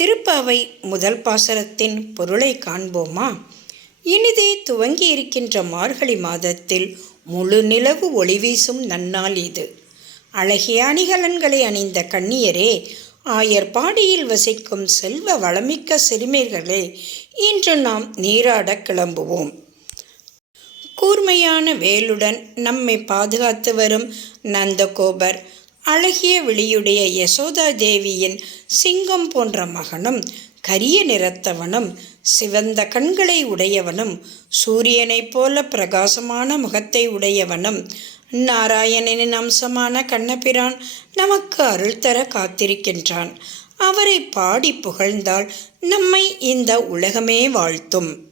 திருப்பாவை முதல் பாசரத்தின் பொருளை காண்போமா? இனிதே துவங்கி இருக்கின்ற மார்கழி மாதத்தில் முழு நிலவு ஒளி வீசும் நன்னாள் இது. அழகிய அணிகலன்களை அணிந்த கண்ணியரே ஆயர் பாடியில் வசிக்கும் செல்வ வளமிக்க சிறுமியர்களே இன்று நாம் நீராடக் கிளம்புவோம். கூர்மையான வேலுடன் நம்மை பாதுகாத்து வரும் நந்தகோபர் அழகிய விழியுடைய யசோதா தேவியின் சிங்கம் போன்ற மகனும் கரிய நிறத்தவனும் சிவந்த கண்களை உடையவனும் சூரியனைப் போல பிரகாசமான முகத்தை உடையவனும் நாராயணனின் அம்சமான கண்ணபிரான் நமக்கு அருள் தர காத்திருக்கின்றான். அவரை பாடி புகழ்ந்தால் நம்மை இந்த உலகமே வாழ்த்தும்.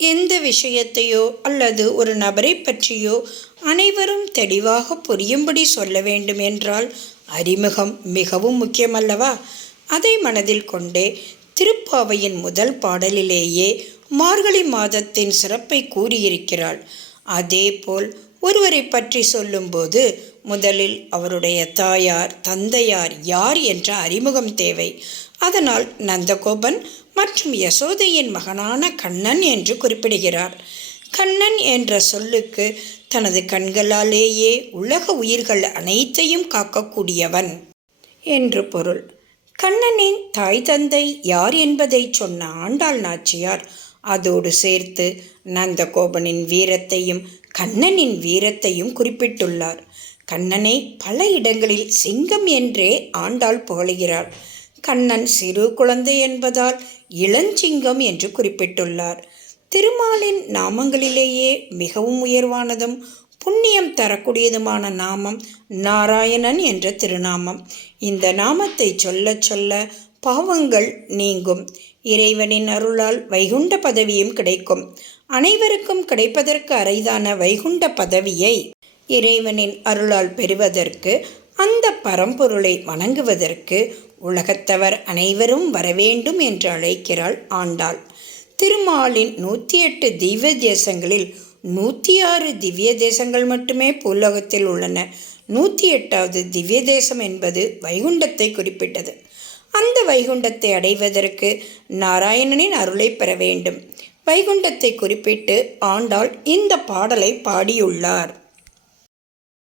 எந்த விஷயத்தையோ அல்லது ஒரு நபரை பற்றியோ அனைவரும் தெளிவாக புரியும்படி சொல்ல வேண்டும் என்றால் அறிமுகம் மிகவும் முக்கியமல்லவா? அதை மனதில் கொண்டே திருப்பாவையின் முதல் பாடலிலேயே மார்கழி மாதத்தின் சிறப்பை கூறியிருக்கிறாள். அதேபோல் ஒருவரை பற்றி சொல்லும்போது முதலில் அவருடைய தாயார் தந்தையார் யார் என்ற அறிமுகம் தேவை. அதனால் நந்தகோபன் மற்றும் யசோதையின் மகனான கண்ணன் என்று குறிப்பிடுகிறார். கண்ணன் என்ற சொல்லுக்கு தனது கண்களாலேயே உலக உயிர்கள் அனைத்தையும் காக்கக்கூடியவன் என்று பொருள். கண்ணனின் தாய் தந்தை யார் என்பதை சொன்ன ஆண்டாள் நாச்சியார் அதோடு சேர்த்து நந்தகோபனின் வீரத்தையும் கண்ணனின் வீரத்தையும் குறிப்பிட்டுள்ளார். கண்ணனை பல இடங்களில் சிங்கம் என்றே ஆண்டாள் புகழுகிறார் கண்ணன் சிறு குழந்தை என்பதால் இளஞ்சிங்கம் என்று குறிப்பிட்டுள்ளார். திருமாலின் நாமங்களிலேயே மிகவும் உயர்வானதும் புண்ணியம் தரக்கூடியதுமான நாமம் நாராயணன் என்ற திருநாமம். இந்த நாமத்தை சொல்ல சொல்ல பாவங்கள் நீங்கும். இறைவனின் அருளால் வைகுண்ட பதவியும் கிடைக்கும். அனைவருக்கும் கிடைப்பதற்கு அரைதான வைகுண்ட பதவியை இறைவனின் அருளால் பெறுவதற்கு அந்த பரம்பொருளை வணங்குவதற்கு உலகத்தவர் அனைவரும் வரவேண்டும் என்று அழைக்கிறாள் ஆண்டாள். திருமாலின் நூற்றி எட்டு திவ்ய தேசங்களில் நூற்றி ஆறு திவ்ய தேசங்கள் மட்டுமே பூலோகத்தில் உள்ளன. நூற்றி எட்டாவது திவ்ய தேசம் என்பது வைகுண்டத்தை குறிப்பிட்டது. அந்த வைகுண்டத்தை அடைவதற்கு நாராயணனின் அருளை பெற வேண்டும். வைகுண்டத்தை குறிப்பிட்டு ஆண்டாள் இந்த பாடலை பாடியுள்ளார்.